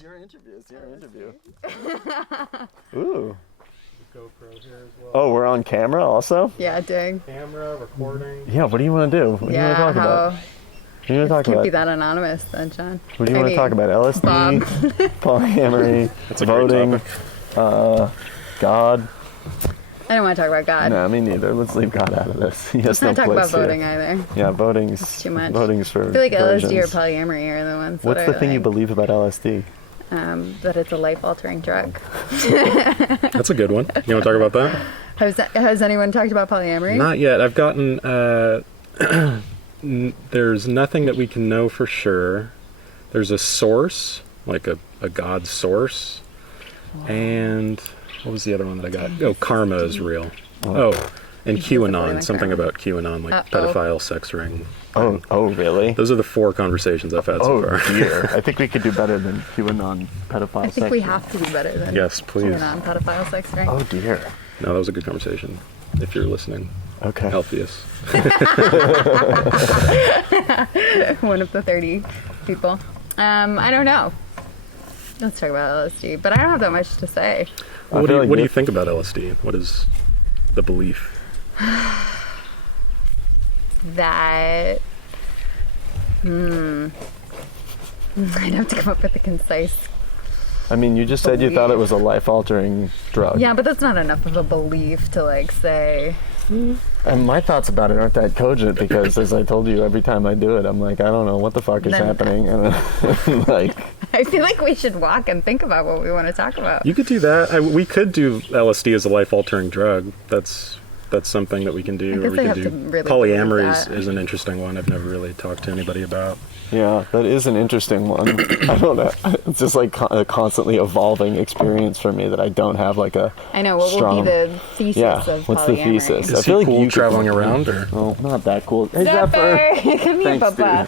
It's your interview. Ooh. GoPro here as well. Oh, we're on camera also? Yeah, dang. Camera, recording. Yeah, what do you want to do? What do you want to talk about? What do you want to talk Can't about? be that anonymous then, John. What do you want to talk about? LSD, polyamory, That's a voting, great God. I don't want to talk about God. No, me neither. Let's leave God out of this. He has Let's not no talk about place here. voting either. Yeah, voting's It's too much. Voting's for I feel like LSD or virgins. polyamory are the ones What's that the are thing you like, believe about LSD? that it's a life-altering drug. That's a good one. You want to talk about that? Has anyone talked about polyamory? Not yet. I've gotten, there's nothing that we can know for sure. There's a source, like a God source. Wow. And what was the other one that I got? Oh, karma is real. Oh, and QAnon, something about QAnon, like pedophile sex ring. Oh, really? Those are the 4 conversations I've had so far. Oh, dear. I think we could do better than QAnon pedophile I think sex we ring. have to do better than Yes, please. QAnon pedophile sex ring. Oh, dear. No, that was a good conversation. If you're listening, Okay. Alpheus. One of the 30 people. I don't know. Let's talk about LSD, but I don't have that much to say. What do you think about LSD? What is the belief? That I'd have to come up with a concise. I mean, you just said you thought it was a life-altering drug. Yeah, but that's not enough of a belief to like say. And my thoughts about it aren't that cogent because, as I told you, every time I do it, I'm like, I don't know what the fuck is happening. And like, I feel like we should walk and think about what we want to talk about. You could do that. We could do LSD as a life-altering drug. That's something that we can do. I guess Or we I can have do. to really Polyamory believe that. is an interesting one. I've never really talked to anybody about. yeah, that is an interesting one. I don't know. It's just like a constantly evolving experience for me that I don't have like a I know. What strong... will be the thesis Yeah, of what's the polyamory? thesis? Is I feel he like cool you traveling could... around, or? Oh, not that cool. Hey, Zephyr! Zephyr! Come here, Thanks, Papa.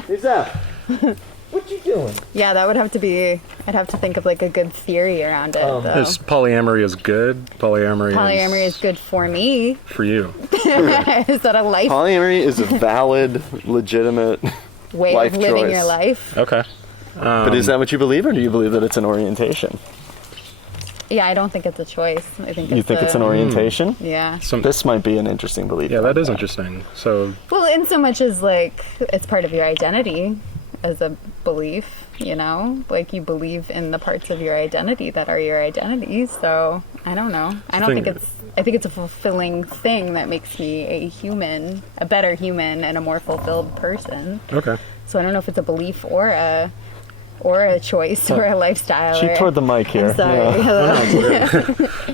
Hey, Zeph! What you doing? Yeah, that would have to be. I'd have to think of like a good theory around it. Though. Is polyamory is good? Polyamory is good for me. for you. Is that a life Polyamory is a valid, legitimate way life of living choice. your life? Okay. But is that what you believe, or do you believe that it's an orientation? Yeah, I don't think it's a choice. I think You think it's an orientation? Yeah. This might be an interesting belief. Yeah, that is interesting. So Well, in so much as like it's part of your identity as a belief, you know, like you believe in the parts of your identity that are your identity. So I don't know. I think it's a fulfilling thing that makes me a human, a better human, and a more fulfilled person. okay. So I don't know if it's a belief or a choice or a lifestyle. She toward the mic here. I'm sorry. Yeah.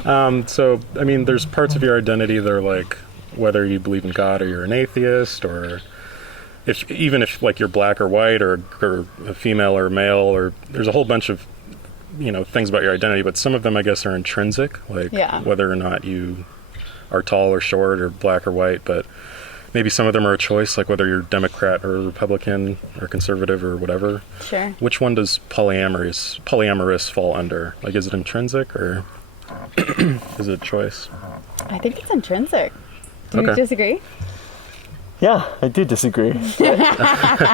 Hello. So I mean, there's parts of your identity that are like whether you believe in God or you're an atheist, or even if like you're black or white or a female or male, or there's a whole bunch of things about your identity, but some of them I guess are intrinsic, like whether or not you are tall or short or black or white, but maybe some of them are a choice, like whether you're Democrat or Republican or conservative or whatever. Sure. Which one does polyamorous fall under? Like, is it intrinsic or is it a choice? I think it's intrinsic. Do you Okay. disagree? Yeah, I do disagree. Yeah,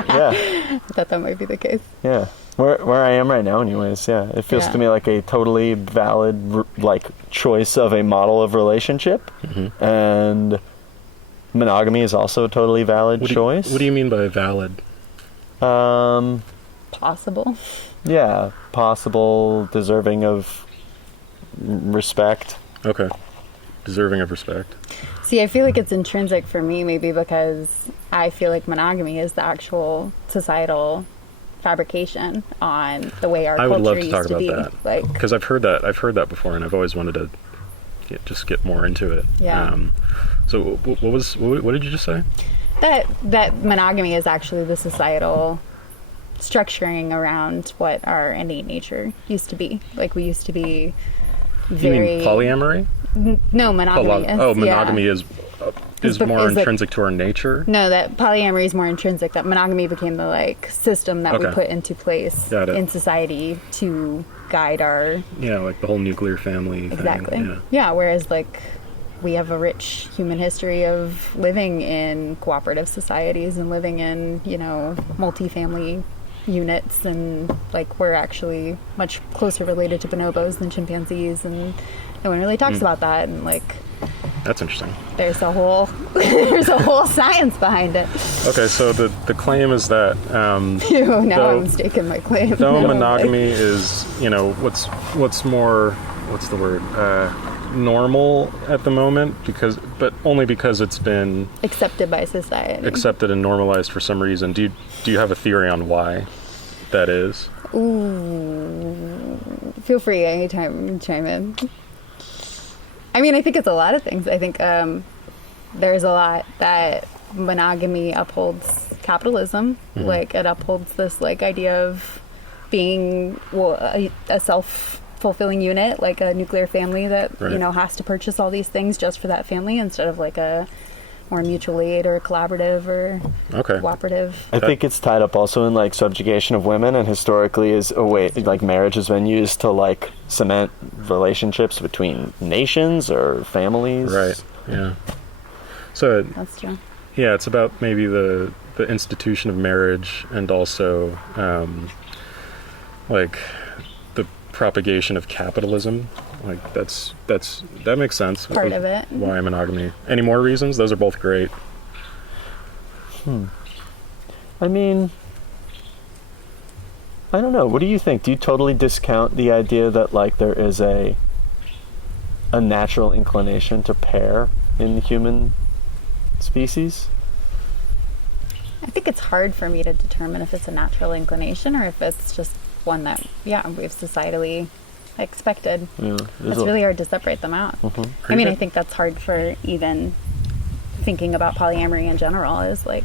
I thought that might be the case. yeah. Where I am right now, anyways. Yeah, it feels to me like a totally valid choice of a model of relationship, and monogamy is also a totally valid choice. What do you mean by valid? Possible. Yeah, possible, deserving of respect. Okay. Deserving of respect. See, I feel like it's intrinsic for me, maybe because I feel like monogamy is the actual societal fabrication on the way our I culture would love to used talk to about be. that, Like, because I've heard that before, and I've always wanted to just get more into it. Yeah. So what did you just say? that monogamy is actually the societal structuring around what our innate nature used to be. Like, we used to be very... You mean polyamory? No, monogamy. Monogamy is more is intrinsic to our nature? No, that polyamory is more intrinsic. That monogamy became the system that we Okay. put into place Got it. in society to guide our... Yeah, like the whole nuclear family Exactly. thing. Yeah, whereas we have a rich human history of living in cooperative societies and living in, multi-family units, and like we're actually much closer related to bonobos than chimpanzees, and no one really talks about that, and like That's interesting. there's a whole there's a whole science behind it. Okay, so the claim is that Now though- I'm mistaking my claim. though No, monogamy is, what's more, what's the word, normal at the moment, but only because it's been accepted by society. accepted and normalized for some reason. Do you have a theory on why that is? Ooh, feel free anytime to chime in. I mean, I think it's a lot of things. I think there's a lot that monogamy upholds capitalism. Like it upholds this like idea of being a self-fulfilling unit, like a nuclear family that Right. has to purchase all these things just for that family instead of like a more mutual aid or collaborative or Okay. cooperative. I think it's tied up also in like subjugation of women, and historically is a way like marriage has been used to like cement relationships between nations or families. Right. Yeah. So That's true. yeah, it's about maybe the institution of marriage, and also like the propagation of capitalism. Like that makes sense. Part of it. Why monogamy? Any more reasons? Those are both great. I mean, I don't know. What do you think? Do you totally discount the idea that like there is a natural inclination to pair in the human species? I think it's hard for me to determine if it's a natural inclination or if it's just one that, we've societally expected. Yeah, It's really hard to separate them out. I mean, I think that's hard for even thinking about polyamory in general, is like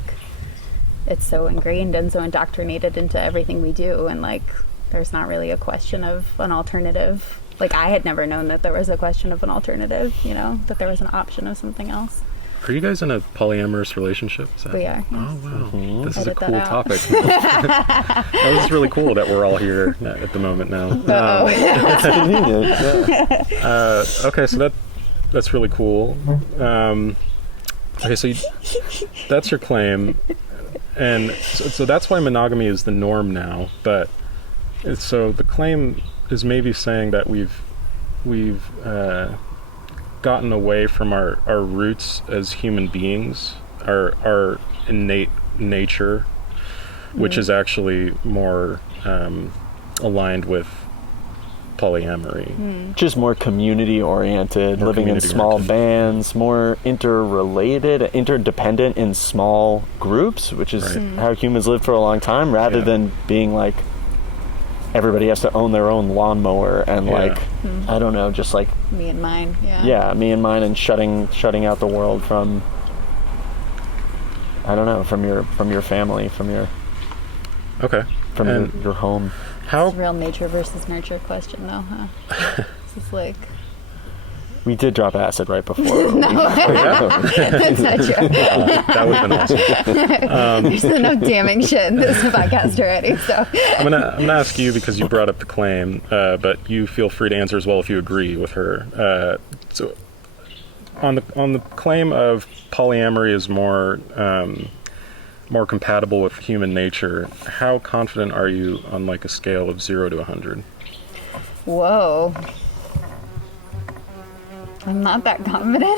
it's so ingrained and so indoctrinated into everything we do, and like there's not really a question of an alternative. Like I had never known that there was a question of an alternative, that there was an option of something else. Are you guys in a polyamorous relationship? Is that- We are. Oh wow, this is a Edit that cool out. topic. That was really cool that we're all here at the moment now. Okay, so that's really cool. Okay, so that's your claim, and so that's why monogamy is the norm now. But so the claim is maybe saying that we've gotten away from our roots as human beings, our innate nature, which is actually more aligned with polyamory. Just more community oriented, living in small bands, more interrelated, interdependent in small groups, which is how humans lived for a long time, rather than being like everybody has to own their own lawnmower and like I don't know, just like Me and mine. me and mine, and shutting out the world from I don't know, from your family, from your your home. How It's a real nature versus nurture question, though, huh? This is like We did drop acid right before. that's not true. that would have been awesome. There's no damning shit in this podcast already. So I'm gonna ask you because you brought up the claim, but you feel free to answer as well if you agree with her. So on the claim of polyamory is more compatible with human nature, how confident are you on like a scale of 0 to 100? whoa. I'm not that confident.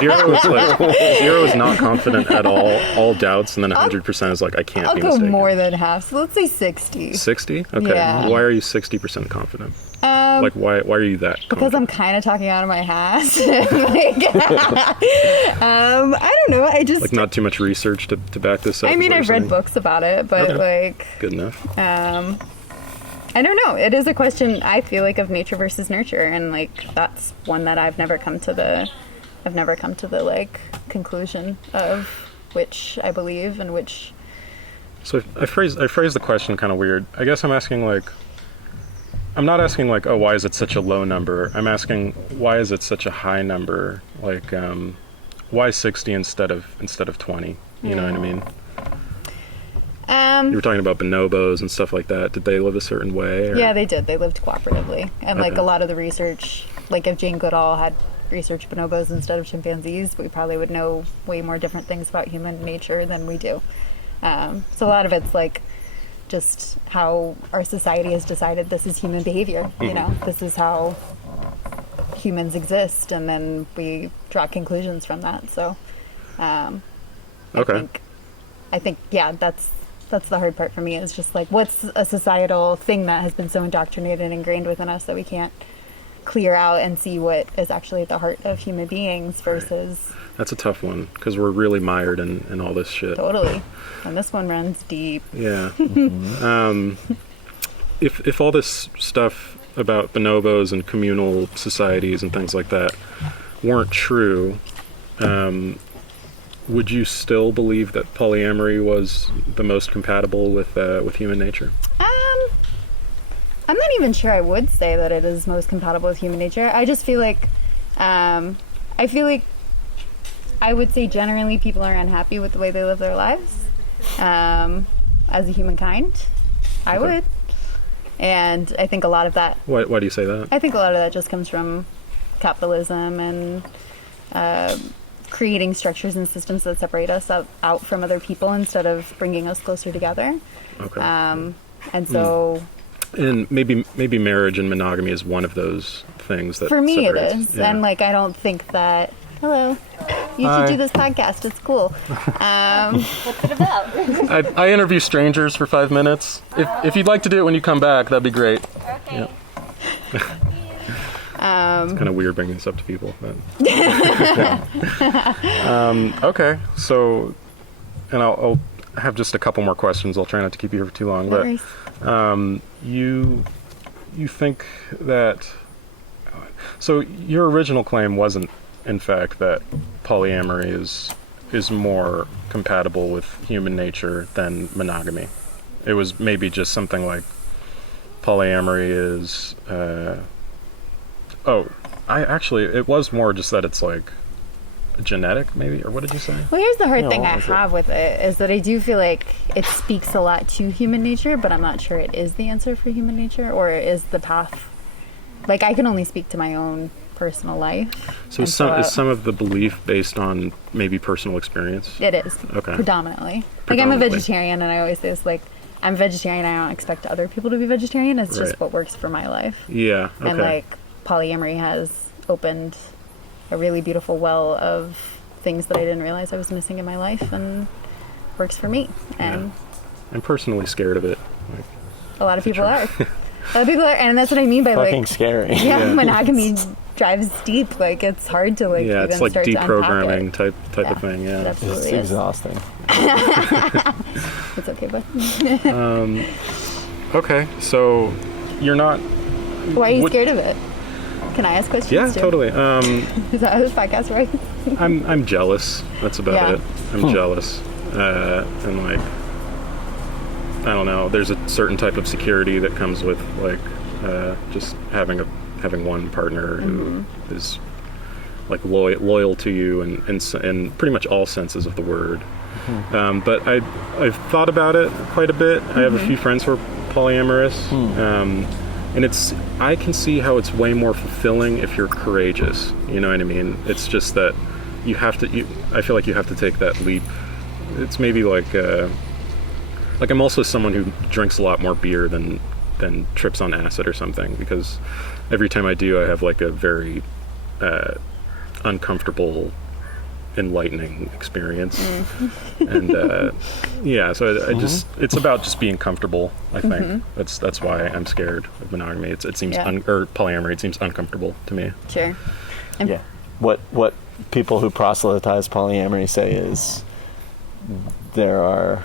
Zero is not confident at all doubts, and then 100% is like, I can't I'll be go mistaken. more than half. So let's say 60. 60? Okay. Yeah. Why are you 60% confident? Like, why are you that confident? Because I'm kind of talking out of my ass. I don't know. I just. Like, not too much research to back this up? I is mean, what I've you're read saying? books about it, but like. Good enough. I don't know. It is a question, I feel like, of nature versus nurture, and like that's one that I've never come to the like conclusion of which I believe and which. So I phrased the question kind of weird. I guess I'm asking like, I'm not asking like, oh, why is it such a low number? I'm asking, why is it such a high number? Like, why 60 instead of 20? You know what I mean? You were talking about bonobos and stuff like that. Did they live a certain way? Or? Yeah, they did. They lived cooperatively. And like a lot of the research, like if Jane Goodall had researched bonobos instead of chimpanzees, we probably would know way more different things about human nature than we do. So a lot of it's like just how our society has decided this is human behavior. You know, this is how humans exist, and then we draw conclusions from that. So, Okay. I think, yeah, that's the hard part for me, is just like, what's a societal thing that has been so indoctrinated and ingrained within us that we can't clear out and see what is actually at the heart of human beings versus... That's a tough one, because we're really mired in all this shit. Totally. And this one runs deep. Yeah. If all this stuff about bonobos and communal societies and things like that weren't true, would you still believe that polyamory was the most compatible with human nature? I'm not even sure I would say that it is most compatible with human nature. I just feel like, I would say generally people are unhappy with the way they live their lives. As a humankind, I would. And I think a lot of that... Why do you say that? I think a lot of that just comes from capitalism and creating structures and systems that separate us out from other people instead of bringing us closer together. Okay. And so... And maybe marriage and monogamy is one of those things that for me separates. it is. Yeah. And like, I don't think that... Hello. You Hi. should do this podcast. It's cool. What's it about? I interview strangers for 5 minutes. If you'd like to do it when you come back, that'd be great. Okay. It's kind of weird bringing this up to people. But. Okay, so, and I'll have just a couple more questions. I'll try not to keep you here for too long. No But worries. you think that... So your original claim wasn't, in fact, that polyamory is more compatible with human nature than monogamy. It was maybe just something like polyamory is... it was more just that it's like genetic, maybe, or what did you say? Well, here's the hard No, thing what I was it? have with it, is that I do feel like it speaks a lot to human nature, but I'm not sure it is the answer for human nature, or it is the path. Like, I can only speak to my own personal life. So And is some of the belief based on maybe personal experience? It is. Okay. Predominantly. Like, I'm a Predominantly. vegetarian, and I always say this, like, I'm vegetarian, I don't expect other people to be vegetarian, it's Right. just what works for my life. Yeah. Okay. And, like, polyamory has opened a really beautiful well of things that I didn't realize I was missing in my life, and works for me. And I'm personally scared of it. Like, a lot of people are. A lot of people are, and that's what I mean by, Fucking like, scary. Yeah. monogamy drives deep. Like, it's hard to, like, yeah, even it's like start to unpack deprogramming it. type Yeah, of thing. Yeah. it It's absolutely is. exhausting. It's okay, but Okay, so you're not. why are you What- scared of it? Can I ask questions? Yeah, too? totally. Is that how this podcast works? I'm jealous. That's about Yeah. it. I'm jealous, and like, I don't know. There's a certain type of security that comes with like just having one partner who is like loyal to you in pretty much all senses of the word. But I've thought about it quite a bit. I have a few friends who are polyamorous, and I can see how it's way more fulfilling if you're courageous. You know what I mean? It's just that you have to. I feel like you have to take that leap. It's maybe like I'm also someone who drinks a lot more beer than trips on acid or something, because every time I do, I have like a very uncomfortable, enlightening experience. And so I just it's about just being comfortable. I think that's why I'm scared of monogamy. It seems Yeah. or polyamory. It seems uncomfortable to me. Sure. Yeah. What people who proselytize polyamory say is there are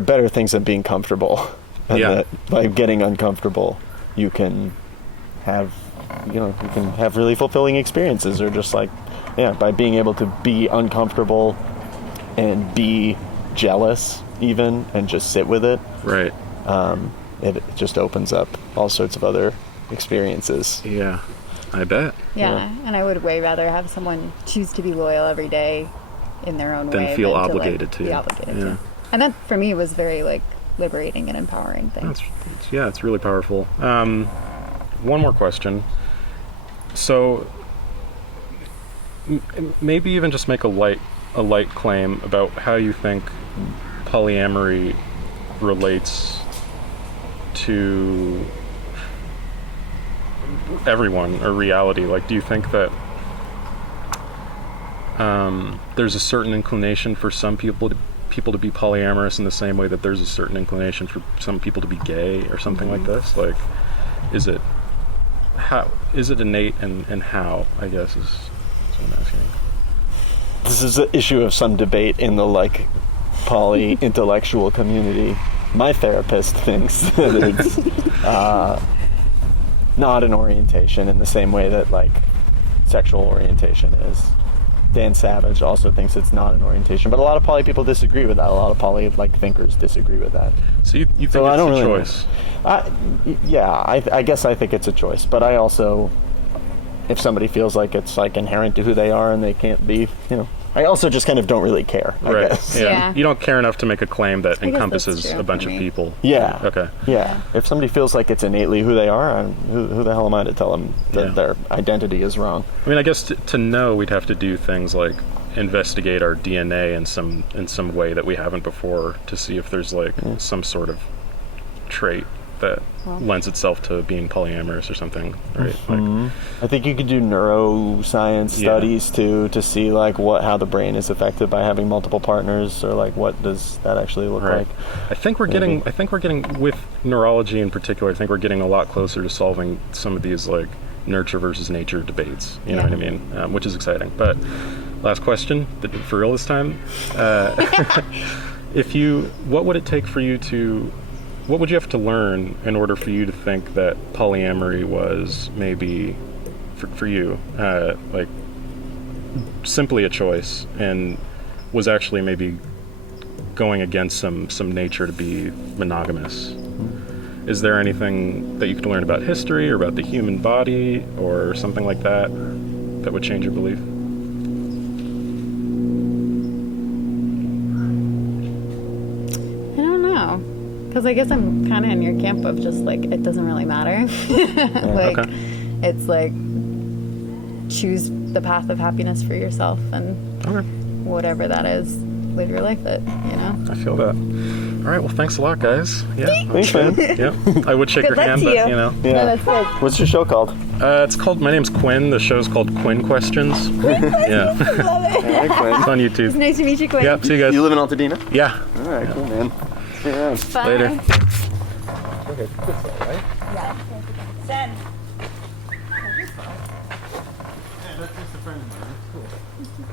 better things than being comfortable, and Yeah. that by getting uncomfortable you can have really fulfilling experiences, or just like by being able to be uncomfortable and be jealous even and just sit with it. Right. It just opens up all sorts of other experiences. Yeah. I bet. Yeah, and I would way rather have someone choose to be loyal every day in their own Than way feel than obligated to, to. be obligated Yeah. to. And that for me was very like liberating and empowering thing. It's really powerful. One more question. So maybe even just make a light claim about how you think polyamory relates to everyone or reality? Like, do you think that there's a certain inclination for some people to be polyamorous in the same way that there's a certain inclination for some people to be gay or something like this? Like, is it innate and how, I guess, is what I'm asking. This is an issue of some debate in the like poly intellectual community. My therapist thinks that it's not an orientation in the same way that like sexual orientation is. Dan Savage also thinks it's not an orientation, but a lot of poly people disagree with that. A lot of poly like thinkers disagree with that. So you think it's a choice? I guess I think it's a choice, but I also, if somebody feels like it's like inherent to who they are and they can't be, I also just kind of don't really care. I guess. Yeah. You don't care enough to make a claim that encompasses a bunch of people. Yeah. Okay. Yeah. If somebody feels like it's innately who they are, who the hell am I to tell them that their identity is wrong? I mean, I guess to know, we'd have to do things like investigate our DNA in some way that we haven't before to see if there's like some sort of trait that lends itself to being polyamorous or something, right? Mm-hmm. Like, I think you could do neuroscience studies too to see like how the brain is affected by having multiple partners, or like what does that actually look like. I think we're getting with neurology in particular. I think we're getting a lot closer to solving some of these like nurture versus nature debates. You know what I mean? Which is exciting. But last question for real this time. What would you have to learn in order for you to think that polyamory was maybe, for you, like simply a choice and was actually maybe going against some nature to be monogamous? Is there anything that you could learn about history or about the human body or something like that that would change your belief? I don't know. Because I guess I'm kind of in your camp of just like, it doesn't really matter. It's like, choose the path of happiness for yourself and whatever that is, live your life it, I feel that. All right, well, thanks a lot, guys. Yeah. Thanks, man. Yeah. I would shake your hand, but, Yeah. No, that's good. What's your show called? My name's Quinn. The show's called Quinn Questions. Yeah. Hey, Quinn. It's on YouTube. It's nice to meet you, Quinn. Yep, see you guys. You live in Altadena? Yeah. All right, cool, man. See you around. Bye. Later. Okay, good stuff, right? Yeah. Send. That's just a friend of mine. It's cool.